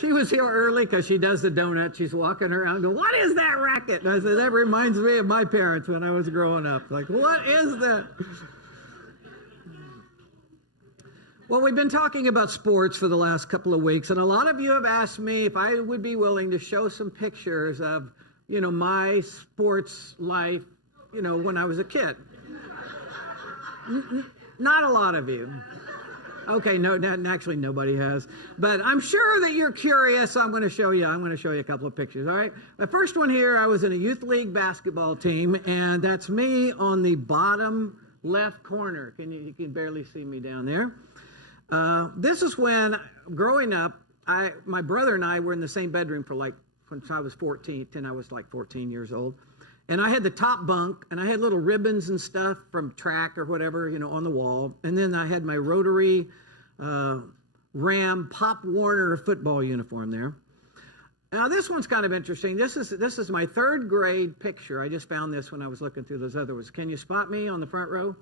She was here early because she does the donut. She's walking around going, what is that racket? And I said, that reminds me of my parents when I was growing up. Like, what is that? Well, we've been talking about sports for the last couple of weeks, and a lot of you have asked me if I would be willing to show some pictures of, my sports life, when I was a kid. Not a lot of you. Okay, no, actually nobody has. But I'm sure that you're curious, so I'm going to show you a couple of pictures, all right? The first one here, I was in a youth league basketball team, and that's me on the bottom left corner. You can barely see me down there. This is when, growing up, my brother and I were in the same bedroom for when I was 14, and I was 14 years old. And I had the top bunk, and I had little ribbons and stuff from track or whatever, on the wall. And then I had my rotary Ram Pop Warner football uniform there. Now, this one's kind of interesting. This is my third grade picture. I just found this when I was looking through those other ones. Can you spot me on the front row?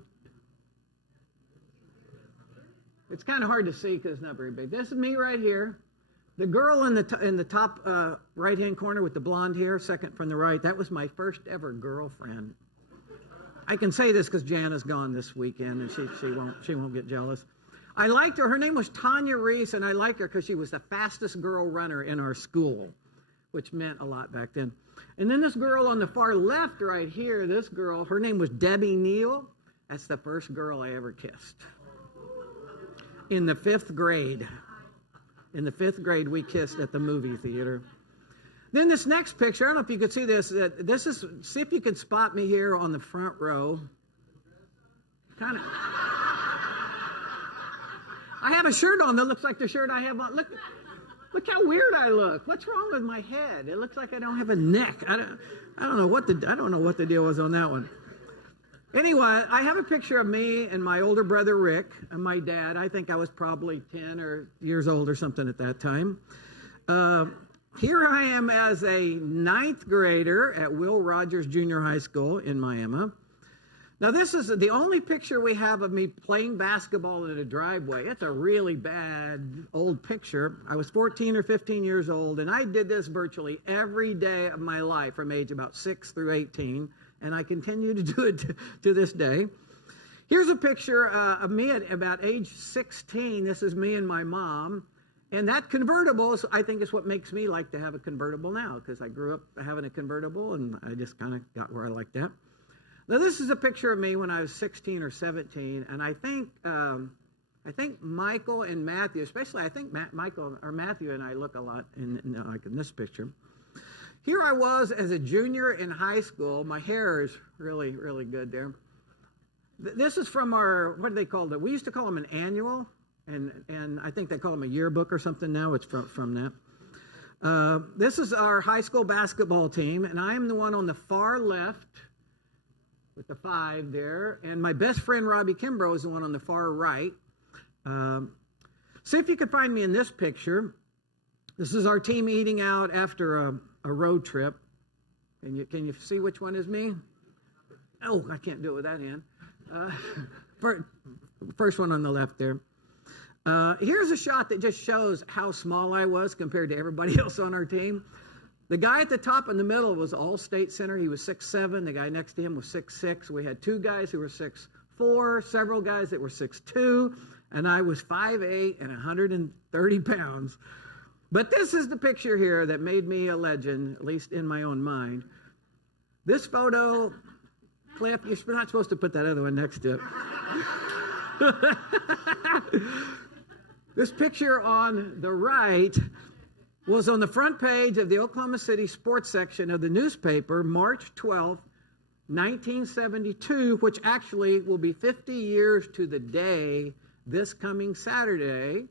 It's kind of hard to see because it's not very big. This is me right here. The girl in the top right-hand corner with the blonde hair, second from the right, that was my first ever girlfriend. I can say this because Jana's gone this weekend, and she won't get jealous. I liked her. Her name was Tanya Reese, and I liked her because she was the fastest girl runner in our school, which meant a lot back then. And then this girl on the far left right here, this girl, her name was Debbie Neal. That's the first girl I ever kissed. In the fifth grade. In the fifth grade, we kissed at the movie theater. Then this next picture, I don't know if you could see this. See if you can spot me here on the front row. Kind of. I have a shirt on that looks like the shirt I have on. Look how weird I look. What's wrong with my head? It looks like I don't have a neck. I don't know what the deal was on that one. Anyway, I have a picture of me and my older brother Rick and my dad. I think I was probably 10 years old or something at that time. Here I am as a 9th grader at Will Rogers Junior High School in Miami. Now, this is the only picture we have of me playing basketball in a driveway. It's a really bad old picture. I was 14 or 15 years old, and I did this virtually every day of my life from age about 6 through 18. And I continue to do it to this day. Here's a picture of me at about age 16. This is me and my mom. And that convertible, I think, is what makes me like to have a convertible now, because I grew up having a convertible, and I just kind of got where I like that. Now, this is a picture of me when I was 16 or 17, and I think Michael and Matthew, especially I think Matthew and I look a lot in this picture. Here I was as a junior in high school. My hair is really, really good there. This is from our, what do they call it? We used to call them an annual, and I think they call them a yearbook or something now. It's from that. This is our high school basketball team, and I am the one on the far left with the 5 there, and my best friend Robbie Kimbrough is the one on the far right. See if you can find me in this picture. This is our team eating out after a road trip. Can you see which one is me? Oh, I can't do it with that hand. First one on the left there. Here's a shot that just shows how small I was compared to everybody else on our team. The guy at the top in the middle was all-state center. He was 6'7". The guy next to him was 6'6". We had 2 guys who were 6'4", several guys that were 6'2", and I was 5'8" and 130 pounds. But this is the picture here that made me a legend, at least in my own mind. This photo, Cliff, you're not supposed to put that other one next to it. This picture on the right was on the front page of the Oklahoma City sports section of the newspaper, March 12th, 1972, which actually will be 50 years to the day this coming Saturday,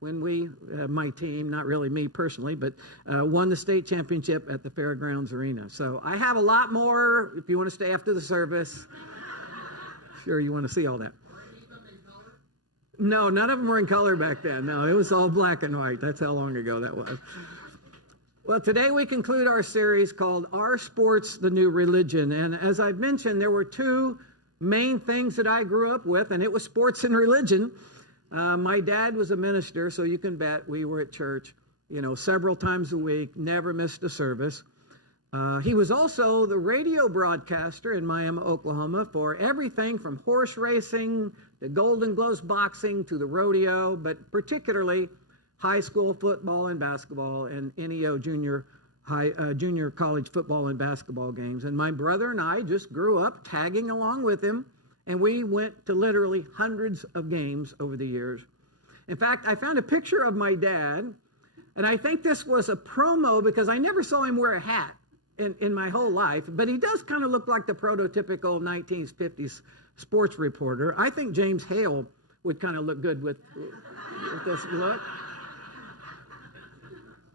when we, my team, not really me personally, but won the state championship at the Fairgrounds Arena. So I have a lot more if you want to stay after the service. Sure, you want to see all that. No, none of them were in color back then. No, it was all black and white. That's how long ago that was. Well, today we conclude our series called Are Sports the New Religion? And as I've mentioned, there were 2 main things that I grew up with, and it was sports and religion. My dad was a minister, so you can bet we were at church, several times a week, never missed a service. He was also the radio broadcaster in Miami, Oklahoma, for everything from horse racing to Golden Gloves boxing to the rodeo, but particularly high school football and basketball and NEO junior college football and basketball games. And my brother and I just grew up tagging along with him, and we went to literally hundreds of games over the years. In fact, I found a picture of my dad, and I think this was a promo because I never saw him wear a hat in my whole life, but he does kind of look like the prototypical 1950s sports reporter. I think James Hale would kind of look good with this look.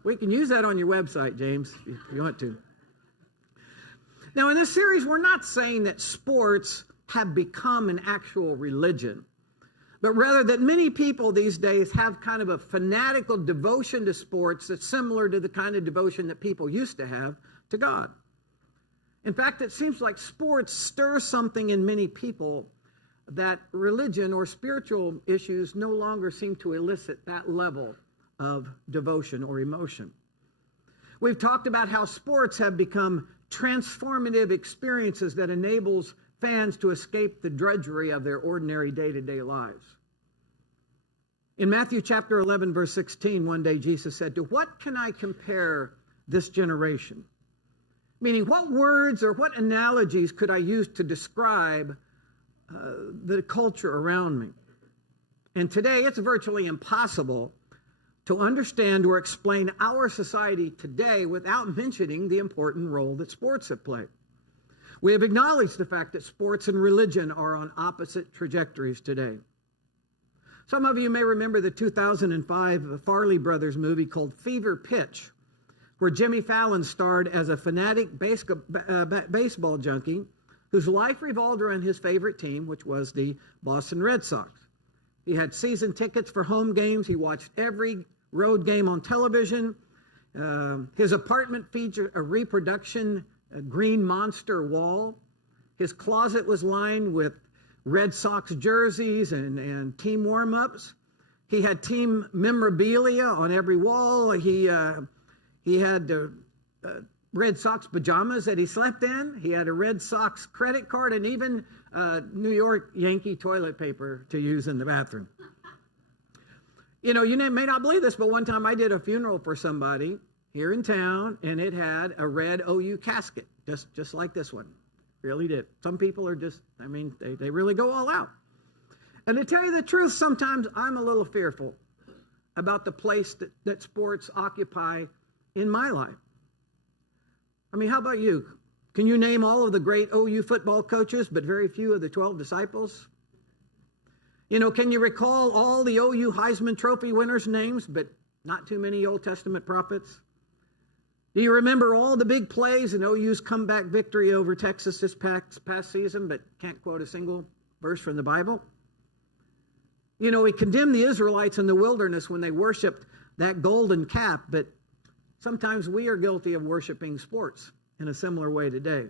We can use that on your website, James, if you want to. Now, in this series, we're not saying that sports have become an actual religion, but rather that many people these days have kind of a fanatical devotion to sports that's similar to the kind of devotion that people used to have to God. In fact, it seems like sports stir something in many people that religion or spiritual issues no longer seem to elicit that level of devotion or emotion. We've talked about how sports have become transformative experiences that enables fans to escape the drudgery of their ordinary day-to-day lives. In Matthew chapter 11, verse 16, one day Jesus said, "To what can I compare this generation?" Meaning, what words or what analogies could I use to describe the culture around me? And today, it's virtually impossible to understand or explain our society today without mentioning the important role that sports have played. We have acknowledged the fact that sports and religion are on opposite trajectories today. Some of you may remember the 2005 Farley Brothers movie called Fever Pitch, where Jimmy Fallon starred as a fanatic baseball junkie whose life revolved around his favorite team, which was the Boston Red Sox. He had season tickets for home games. He watched every road game on television. His apartment featured a reproduction green monster wall. His closet was lined with Red Sox jerseys and team warm-ups. He had team memorabilia on every wall. He had Red Sox pajamas that he slept in. He had a Red Sox credit card and even New York Yankee toilet paper to use in the bathroom. You may not believe this, but one time I did a funeral for somebody here in town, and it had a red OU casket, just like this one. Really did. Some people are just, they really go all out. And to tell you the truth, sometimes I'm a little fearful about the place that sports occupy in my life. How about you? Can you name all of the great OU football coaches, but very few of the 12 disciples? Can you recall all the OU Heisman Trophy winners' names, but not too many Old Testament prophets? Do you remember all the big plays in OU's comeback victory over Texas this past season, but can't quote a single verse from the Bible? We condemned the Israelites in the wilderness when they worshiped that golden calf, but sometimes we are guilty of worshiping sports in a similar way today.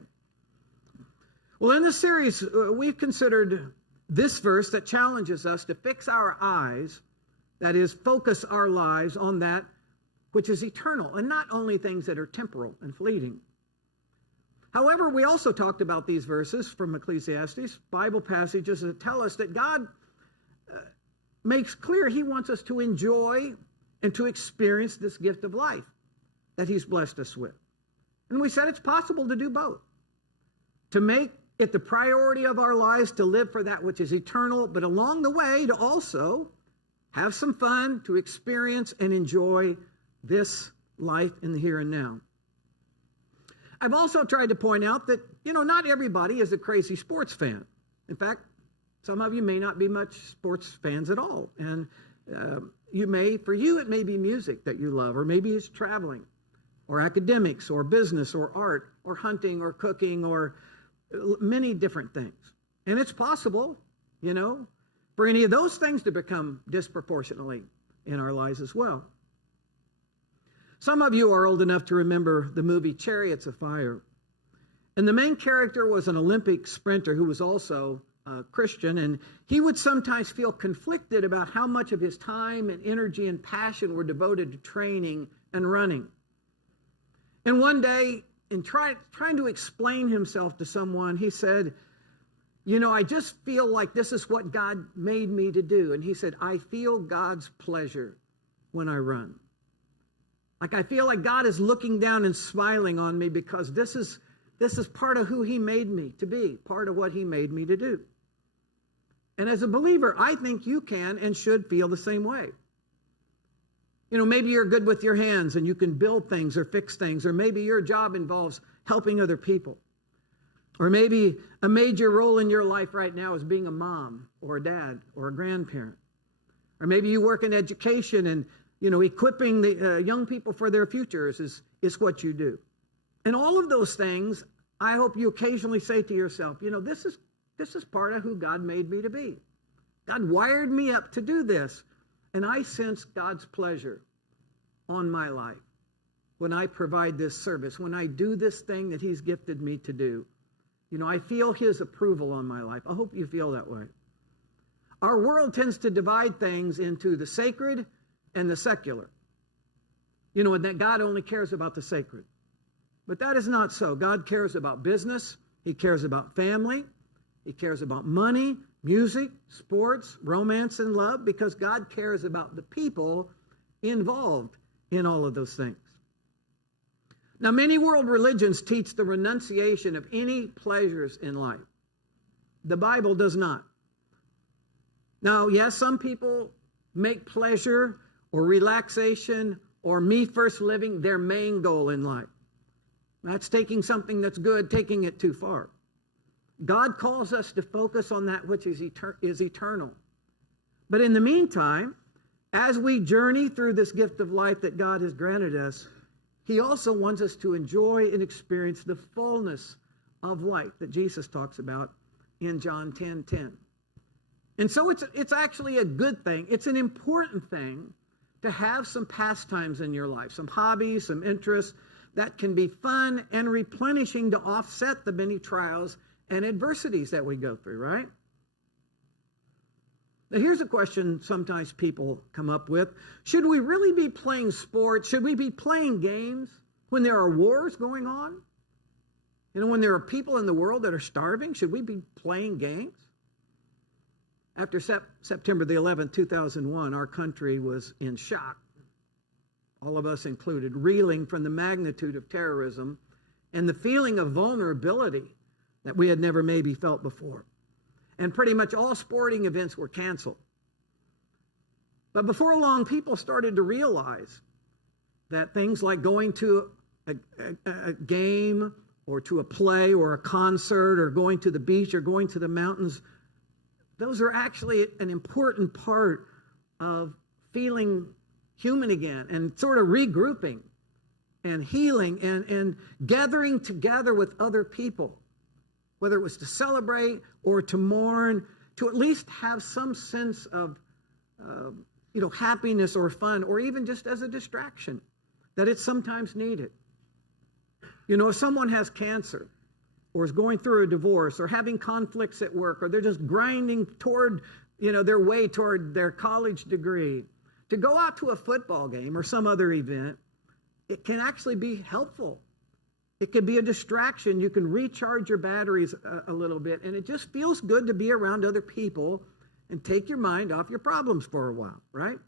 Well, in this series, we've considered this verse that challenges us to fix our eyes, that is, focus our lives on that which is eternal, and not only things that are temporal and fleeting. However, we also talked about these verses from Ecclesiastes, Bible passages that tell us that God makes clear He wants us to enjoy and to experience this gift of life that He's blessed us with. And we said it's possible to do both. To make it the priority of our lives to live for that which is eternal, but along the way to also have some fun, to experience and enjoy this life in the here and now. I've also tried to point out that, not everybody is a crazy sports fan. In fact, some of you may not be much sports fans at all. And for you, it may be music that you love, or maybe it's traveling, or academics, or business, or art, or hunting, or cooking, or many different things. And it's possible, for any of those things to become disproportionately in our lives as well. Some of you are old enough to remember the movie Chariots of Fire. And the main character was an Olympic sprinter who was also a Christian, and he would sometimes feel conflicted about how much of his time and energy and passion were devoted to training and running. And one day, in trying to explain himself to someone, he said, I just feel like this is what God made me to do. And he said, I feel God's pleasure when I run. Like I feel like God is looking down and smiling on me because this is part of who he made me to be, part of what he made me to do. And as a believer, I think you can and should feel the same way. Maybe you're good with your hands and you can build things or fix things, or maybe your job involves helping other people. Or maybe a major role in your life right now is being a mom or a dad or a grandparent. Or maybe you work in education and, equipping the young people for their futures is what you do. And all of those things, I hope you occasionally say to yourself, this is part of who God made me to be. God wired me up to do this. And I sense God's pleasure on my life when I provide this service, when I do this thing that he's gifted me to do. I feel his approval on my life. I hope you feel that way. Our world tends to divide things into the sacred and the secular. And that God only cares about the sacred. But that is not so. God cares about business. He cares about family. He cares about money, music, sports, romance, and love, because God cares about the people involved in all of those things. Now, many world religions teach the renunciation of any pleasures in life. The Bible does not. Now, yes, some people make pleasure or relaxation or me-first living their main goal in life. That's taking something that's good, taking it too far. God calls us to focus on that which is eternal. But in the meantime, as we journey through this gift of life that God has granted us, he also wants us to enjoy and experience the fullness of life that Jesus talks about in John 10:10. And so it's actually a good thing. It's an important thing to have some pastimes in your life, some hobbies, some interests that can be fun and replenishing to offset the many trials and adversities that we go through, right? Now, here's a question sometimes people come up with. Should we really be playing sports? Should we be playing games when there are wars going on? When there are people in the world that are starving, should we be playing games? After September the 11th, 2001, our country was in shock. All of us included, reeling from the magnitude of terrorism and the feeling of vulnerability that we had never maybe felt before. And pretty much all sporting events were canceled. But before long, people started to realize that things like going to a game or to a play or a concert or going to the beach or going to the mountains, those are actually an important part of feeling human again and sort of regrouping and healing and gathering together with other people, whether it was to celebrate or to mourn, to at least have some sense of happiness or fun, or even just as a distraction, that it's sometimes needed. If someone has cancer or is going through a divorce or having conflicts at work, or they're just grinding toward, their way toward their college degree, to go out to a football game or some other event, it can actually be helpful. It could be a distraction. You can recharge your batteries a little bit, and it just feels good to be around other people and take your mind off your problems for a while, right?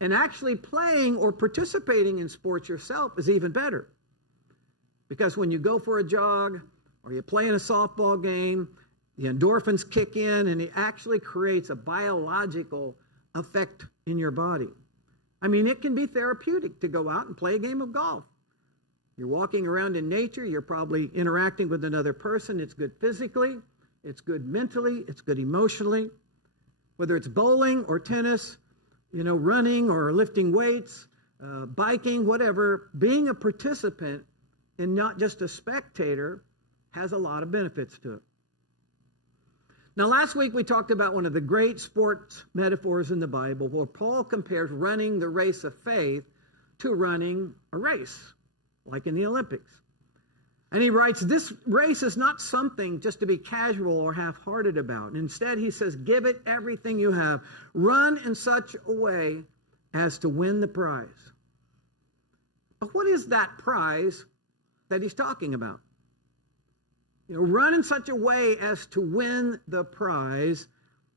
And actually playing or participating in sports yourself is even better. Because when you go for a jog or you play in a softball game, the endorphins kick in, and it actually creates a biological effect in your body. It can be therapeutic to go out and play a game of golf. You're walking around in nature. You're probably interacting with another person. It's good physically. It's good mentally. It's good emotionally. Whether it's bowling or tennis, running or lifting weights, biking, whatever, being a participant and not just a spectator has a lot of benefits to it. Now, last week we talked about one of the great sports metaphors in the Bible, where Paul compares running the race of faith to running a race, like in the Olympics. And he writes, this race is not something just to be casual or half-hearted about. Instead, he says, give it everything you have. Run in such a way as to win the prize. what is that prize that he's talking about? Run in such a way as to win the prize.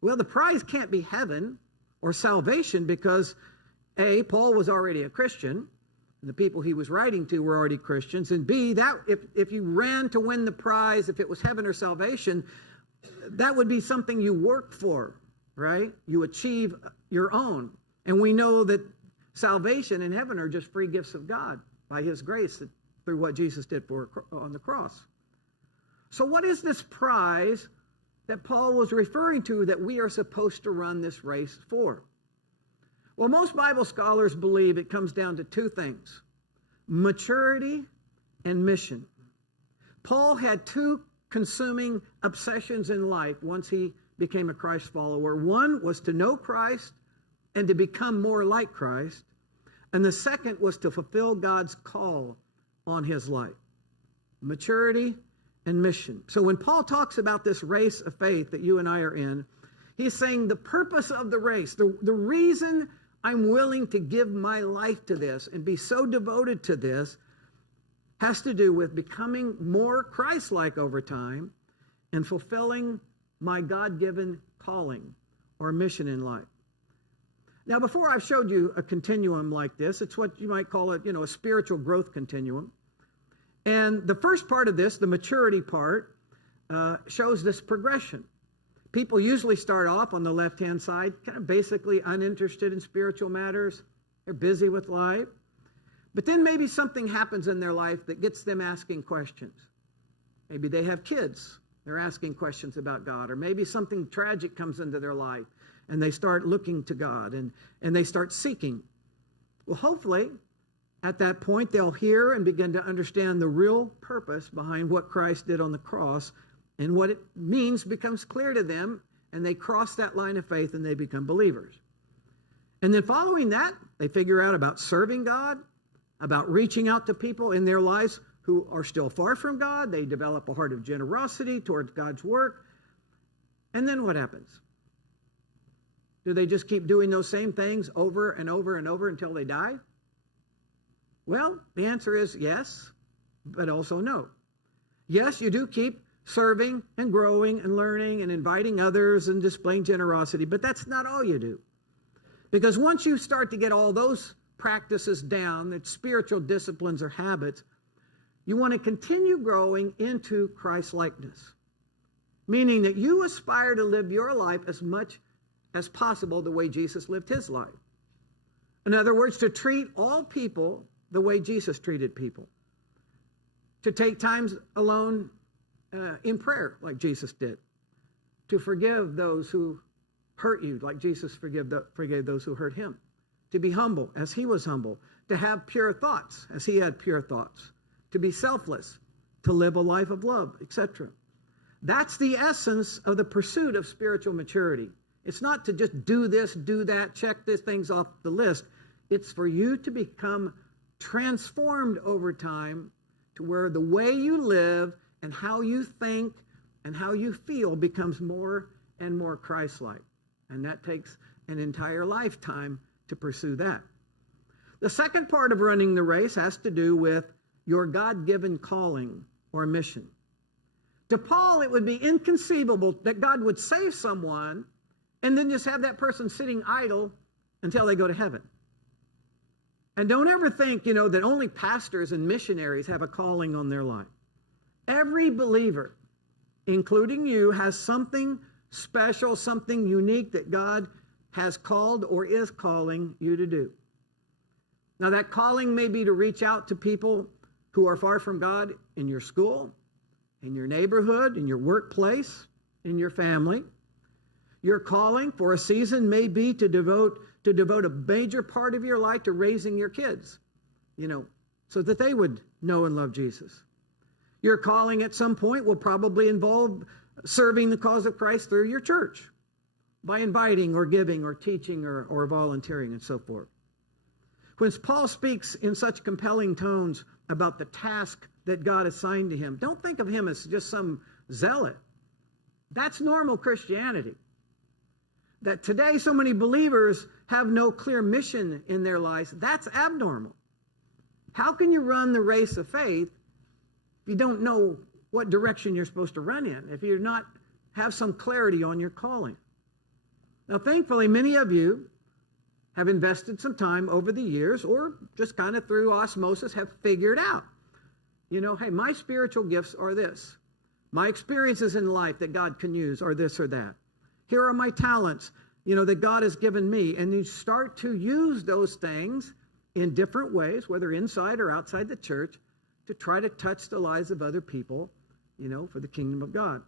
Well, the prize can't be heaven or salvation because, A, Paul was already a Christian, and the people he was writing to were already Christians, and B, that if you ran to win the prize, if it was heaven or salvation, that would be something you worked for, right? You achieve your own. And we know that salvation and heaven are just free gifts of God by his grace through what Jesus did on the cross. So what is this prize that Paul was referring to that we are supposed to run this race for? Well, most Bible scholars believe it comes down to two things: maturity and mission. Paul had two consuming obsessions in life once he became a Christ follower. One was to know Christ and to become more like Christ. And the second was to fulfill God's call on his life. Maturity and mission. So when Paul talks about this race of faith that you and I are in, he's saying the purpose of the race, the reason I'm willing to give my life to this and be so devoted to this has to do with becoming more Christ-like over time and fulfilling my God-given calling or mission in life. Now, before I've showed you a continuum like this, it's what you might call it, a spiritual growth continuum. And the first part of this, the maturity part, shows this progression. People usually start off on the left-hand side, kind of basically uninterested in spiritual matters. They're busy with life. But then maybe something happens in their life that gets them asking questions. Maybe they have kids. They're asking questions about God. Or maybe something tragic comes into their life and they start looking to God and they start seeking. Well, hopefully, at that point, they'll hear and begin to understand the real purpose behind what Christ did on the cross, and what it means becomes clear to them, and they cross that line of faith and they become believers. And then following that, they figure out about serving God, about reaching out to people in their lives who are still far from God. They develop a heart of generosity towards God's work. And then what happens? Do they just keep doing those same things over and over and over until they die? Well, the answer is yes, but also no. Yes, you do keep serving and growing and learning and inviting others and displaying generosity, but that's not all you do. Because once you start to get all those practices down, that spiritual disciplines or habits, you want to continue growing into Christ-likeness. Meaning that you aspire to live your life as much as possible the way Jesus lived his life. In other words, to treat all people the way Jesus treated people. To take times alone in prayer like Jesus did. To forgive those who hurt you like Jesus forgave those who hurt him. To be humble as he was humble. To have pure thoughts as he had pure thoughts. To be selfless. To live a life of love, etc. That's the essence of the pursuit of spiritual maturity. It's not to just do this, do that, check these things off the list. It's for you to become transformed over time to where the way you live and how you think and how you feel becomes more and more Christ-like. And that takes an entire lifetime to pursue that. The second part of running the race has to do with your God-given calling or mission. To Paul, it would be inconceivable that God would save someone and then just have that person sitting idle until they go to heaven. And don't ever think, that only pastors and missionaries have a calling on their life. Every believer, including you, has something special, something unique that God has called or is calling you to do. Now, that calling may be to reach out to people who are far from God in your school, in your neighborhood, in your workplace, in your family. Your calling for a season may be to devote a major part of your life to raising your kids, so that they would know and love Jesus. Your calling at some point will probably involve serving the cause of Christ through your church by inviting or giving or teaching or volunteering and so forth. When Paul speaks in such compelling tones about the task that God assigned to him, don't think of him as just some zealot. That's normal Christianity. That today so many believers have no clear mission in their lives, that's abnormal. How can you run the race of faith if you don't know what direction you're supposed to run in, if you're not have some clarity on your calling? Now, thankfully, many of you have invested some time over the years, or just kind of through osmosis have figured out, hey, my spiritual gifts are this. My experiences in life that God can use are this or that. Here are my talents, that God has given me. And you start to use those things in different ways, whether inside or outside the church, to try to touch the lives of other people, for the kingdom of God.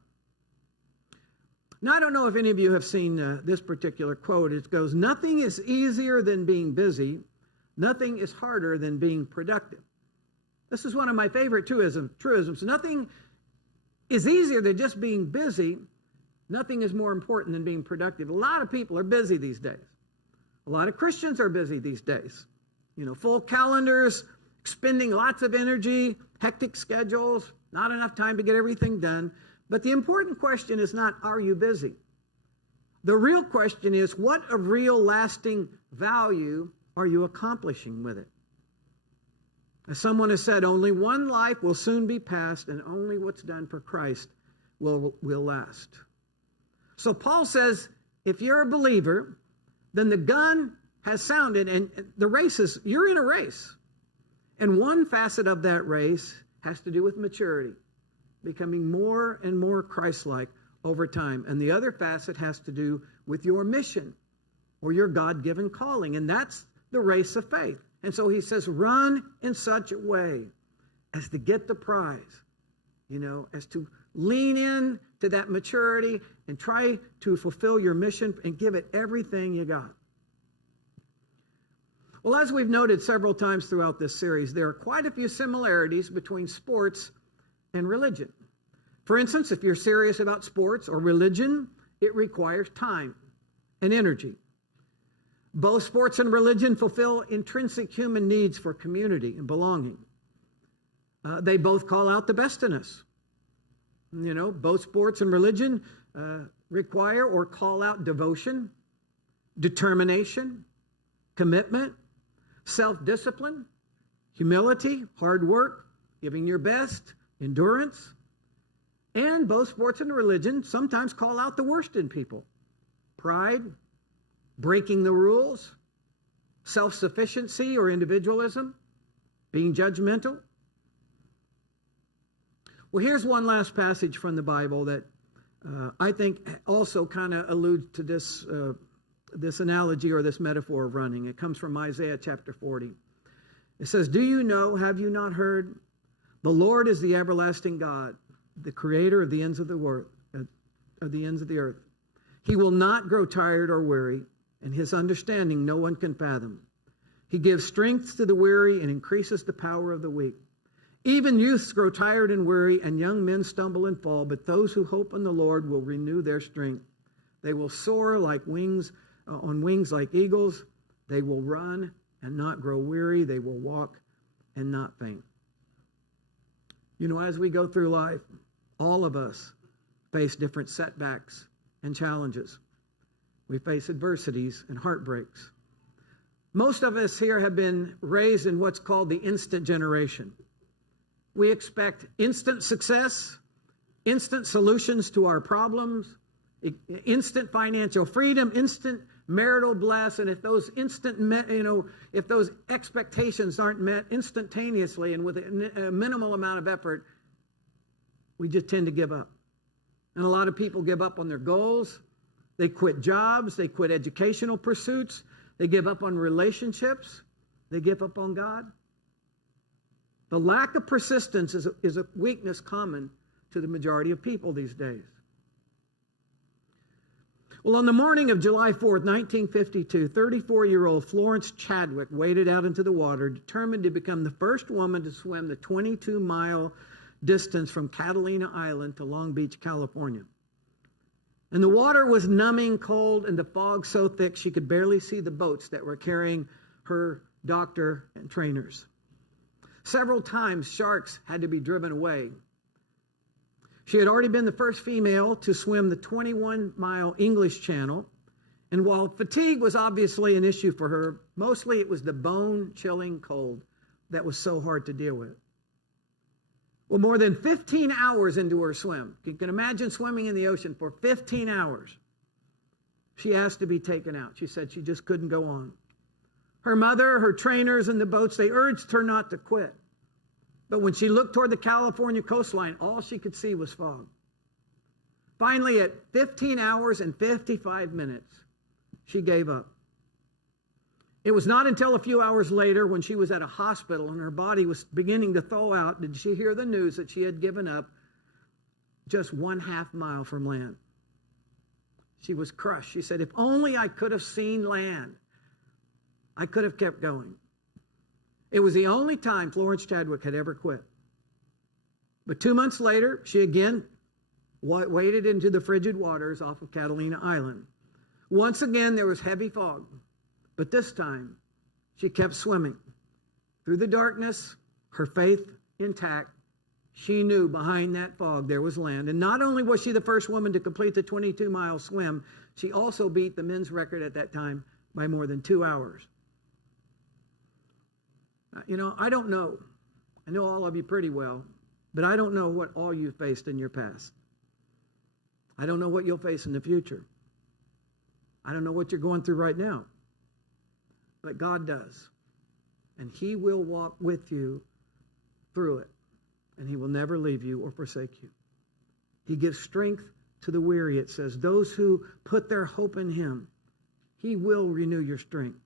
Now, I don't know if any of you have seen this particular quote. It goes, "Nothing is easier than being busy. Nothing is harder than being productive." This is one of my favorite truisms. Nothing is easier than just being busy. Nothing is more important than being productive. A lot of people are busy these days. A lot of Christians are busy these days. Full calendars, expending lots of energy, hectic schedules, not enough time to get everything done. But the important question is not, are you busy? The real question is, what of real lasting value are you accomplishing with it? As someone has said, only one life will soon be passed, and only what's done for Christ will last. So Paul says, if you're a believer, then the gun has sounded, and you're in a race. And one facet of that race has to do with maturity, becoming more and more Christ-like over time. And the other facet has to do with your mission or your God-given calling. And that's the race of faith. And so he says, run in such a way as to get the prize, as to lean in to that maturity and try to fulfill your mission and give it everything you got. Well, as we've noted several times throughout this series, there are quite a few similarities between sports and religion. For instance, if you're serious about sports or religion, it requires time and energy. Both sports and religion fulfill intrinsic human needs for community and belonging. They both call out the best in us. Both sports and religion require or call out devotion, determination, commitment, self-discipline, humility, hard work, giving your best, endurance. And both sports and religion sometimes call out the worst in people. Pride, breaking the rules, self-sufficiency or individualism, being judgmental. Well, here's one last passage from the Bible that I think also kind of alludes to this analogy or this metaphor of running. It comes from Isaiah chapter 40. It says, "Do you know, have you not heard? The Lord is the everlasting God, the creator of the ends of the earth. He will not grow tired or weary, and his understanding no one can fathom. He gives strength to the weary and increases the power of the weak. Even youths grow tired and weary, and young men stumble and fall, but those who hope in the Lord will renew their strength. They will soar like wings, on wings like eagles. They will run and not grow weary. They will walk and not faint." As we go through life, all of us face different setbacks and challenges. We face adversities and heartbreaks. Most of us here have been raised in what's called the instant generation. We expect instant success, instant solutions to our problems, instant financial freedom, instant marital bliss, and if those if those expectations aren't met instantaneously and with a minimal amount of effort, we just tend to give up. And a lot of people give up on their goals. They quit jobs. They quit educational pursuits. They give up on relationships. They give up on God. The lack of persistence is a weakness common to the majority of people these days. Well, on the morning of July 4th, 1952, 34-year-old Florence Chadwick waded out into the water, determined to become the first woman to swim the 22-mile distance from Catalina Island to Long Beach, California. And the water was numbing cold and the fog so thick she could barely see the boats that were carrying her doctor and trainers. Several times, sharks had to be driven away. She had already been the first female to swim the 21-mile English Channel. And while fatigue was obviously an issue for her, mostly it was the bone-chilling cold that was so hard to deal with. Well, more than 15 hours into her swim, you can imagine swimming in the ocean for 15 hours. She asked to be taken out. She said she just couldn't go on. Her mother, her trainers in the boats, they urged her not to quit. But when she looked toward the California coastline, all she could see was fog. Finally, at 15 hours and 55 minutes, she gave up. It was not until a few hours later, when she was at a hospital and her body was beginning to thaw out, did she hear the news that she had given up just 1/2 mile from land. She was crushed. She said, if only I could have seen land, I could have kept going. It was the only time Florence Chadwick had ever quit. But 2 months later, she again waded into the frigid waters off of Catalina Island. Once again, there was heavy fog. But this time, she kept swimming. Through the darkness, her faith intact, she knew behind that fog there was land. And not only was she the first woman to complete the 22-mile swim, she also beat the men's record at that time by more than 2 hours. You know, I don't know. I know all of you pretty well, but I don't know what all you faced in your past. I don't know what you'll face in the future. I don't know what you're going through right now. But God does. And He will walk with you through it. And He will never leave you or forsake you. He gives strength to the weary, it says. Those who put their hope in Him, He will renew your strength.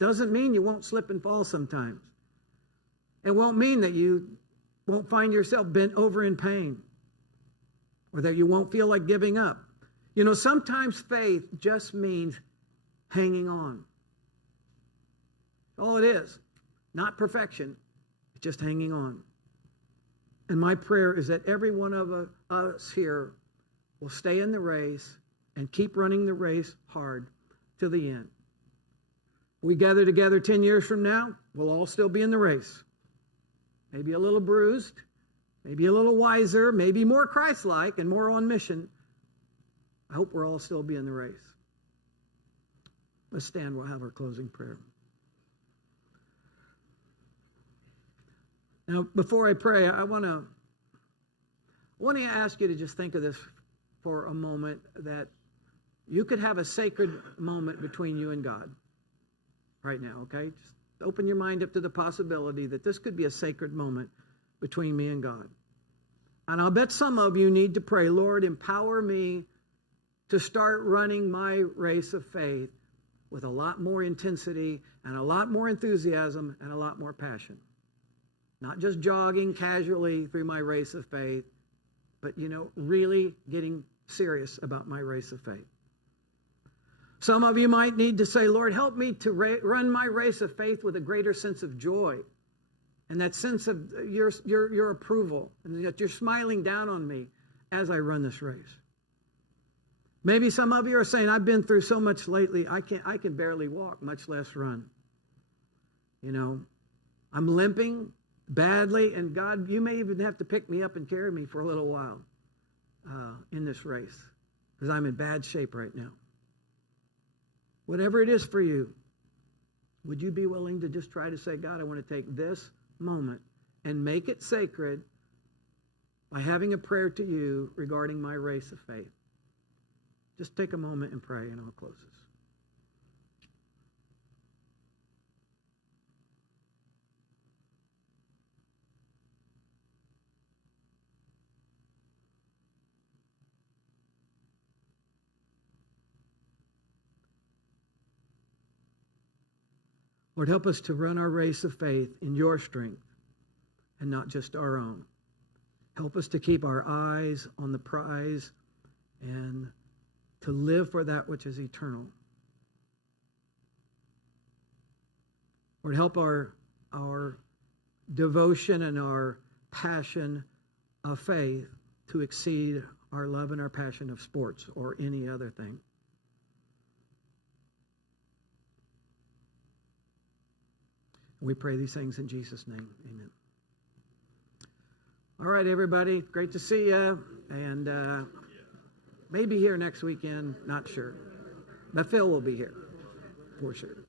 Doesn't mean you won't slip and fall sometimes. It won't mean that you won't find yourself bent over in pain, or that you won't feel like giving up. You know, sometimes faith just means hanging on. All it is. Not perfection. It's just hanging on. And my prayer is that every one of us here will stay in the race and keep running the race hard to the end. We gather together 10 years from now, we'll all still be in the race. Maybe a little bruised, maybe a little wiser, maybe more Christ-like and more on mission. I hope we'll all still be in the race. Let's stand. We'll have our closing prayer. Now, before I pray, I want to ask you to just think of this for a moment, that you could have a sacred moment between you and God right now, okay? Just open your mind up to the possibility that this could be a sacred moment between me and God. And I'll bet some of you need to pray, Lord, empower me to start running my race of faith with a lot more intensity and a lot more enthusiasm and a lot more passion. Not just jogging casually through my race of faith, but, you know, really getting serious about my race of faith. Some of you might need to say, Lord, help me to run my race of faith with a greater sense of joy and that sense of your approval, and that you're smiling down on me as I run this race. Maybe some of you are saying, I've been through so much lately, I can barely walk, much less run. You know, I'm limping badly, and God, you may even have to pick me up and carry me for a little while in this race, because I'm in bad shape right now. Whatever it is for you, would you be willing to just try to say, God, I want to take this moment and make it sacred by having a prayer to you regarding my race of faith? Just take a moment and pray, and I'll close this. Lord, help us to run our race of faith in your strength and not just our own. Help us to keep our eyes on the prize and to live for that which is eternal. Lord, help our devotion and our passion of faith to exceed our love and our passion of sports or any other thing. We pray these things in Jesus' name. Amen. All right, everybody. Great to see you. And maybe here next weekend. Not sure. But Phil will be here for sure.